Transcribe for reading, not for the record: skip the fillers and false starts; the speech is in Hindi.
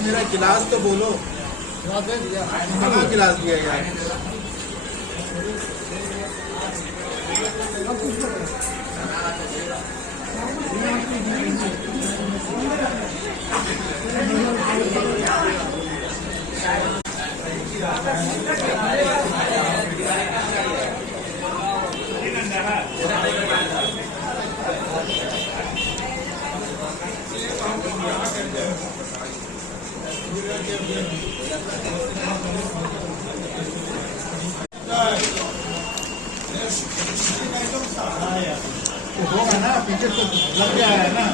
भाई मेरा गिलास तो बोलो। कहाँ गिलास दिया यार? तो होगा ना, पीछे तो लग गया है ना।